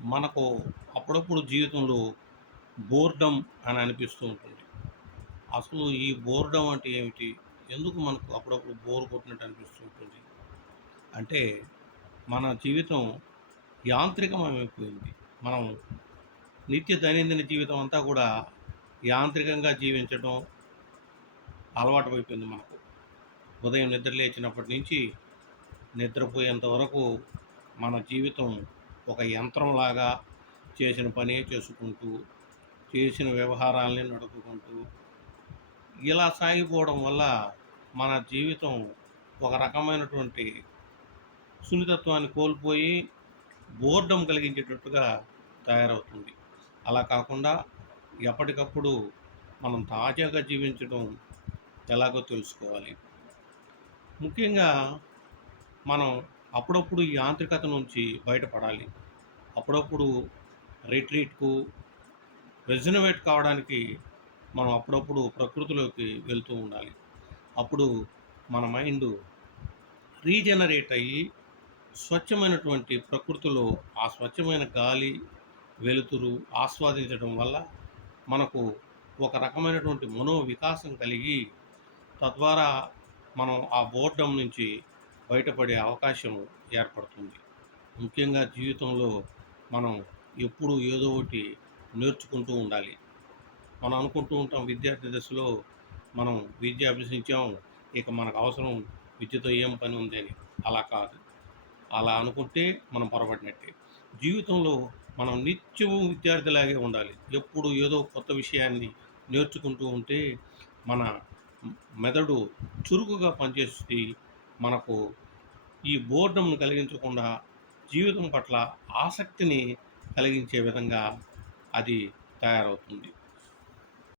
మనకు అప్పుడప్పుడు జీవితంలో బోర్డమ్ అని అనిపిస్తూ ఉంటుంది. అసలు ఈ బోర్డమ్ అంటే ఏమిటి? ఎందుకు మనకు అప్పుడప్పుడు బోర్ కొట్టినట్టు అనిపిస్తూ ఉంటుంది? అంటే మన జీవితం యాంత్రికమైపోయింది. మనం నిత్య దైనందిన జీవితం అంతా కూడా యాంత్రికంగా జీవించడం అలవాటు అయిపోయింది మనకు. ఉదయం నిద్ర లేచినప్పటి నుంచి నిద్రపోయేంత వరకు మన జీవితం ఒక యంత్రంలాగా చేసిన పనే చేసుకుంటూ చేసిన వ్యవహారాలని నడుపుకుంటూ ఇలా సాగిపోవడం వల్ల మన జీవితం ఒక రకమైనటువంటి సున్నితత్వాన్ని కోల్పోయి బోర్డం కలిగించేటట్టుగా తయారవుతుంది. అలా కాకుండా ఎప్పటికప్పుడు మనం తాజాగా జీవించడం ఎలాగో తెలుసుకోవాలి. ముఖ్యంగా మనం అప్పుడప్పుడు ఈ యాంత్రికత నుంచి బయటపడాలి. అప్పుడప్పుడు రిట్రీట్కు రెజనవేట్ కావడానికి మనం అప్పుడప్పుడు ప్రకృతిలోకి వెళ్తూ ఉండాలి. అప్పుడు మన మైండ్ రీజనరేట్ అయ్యి స్వచ్ఛమైనటువంటి ప్రకృతిలో ఆ స్వచ్ఛమైన గాలి వెలుతురు ఆస్వాదించడం వల్ల మనకు ఒక రకమైనటువంటి మనోవికాసం కలిగి తద్వారా మనం ఆ బోర్డం నుంచి బయటపడే అవకాశం ఏర్పడుతుంది. ముఖ్యంగా జీవితంలో మనం ఎప్పుడు ఏదో ఒకటి నేర్చుకుంటూ ఉండాలి. మనం అనుకుంటూ ఉంటాం విద్యార్థి దశలో మనం విద్య అభ్యసించాం ఇక మనకు అవసరం విద్యతో ఏం పని ఉంది అని. అలా కాదు. అలా అనుకుంటే మనం పొరపడినట్టే జీవితంలో మనం నిత్యము విద్యార్థిలాగే ఉండాలి. ఎప్పుడు ఏదో కొత్త విషయాన్ని నేర్చుకుంటూ ఉంటే మన మెదడు చురుకుగా పనిచేసి మనకు ఈ బోర్డంను కలిగించకుండా జీవితం పట్ల ఆసక్తిని కలిగించే విధంగా అది తయారవుతుంది.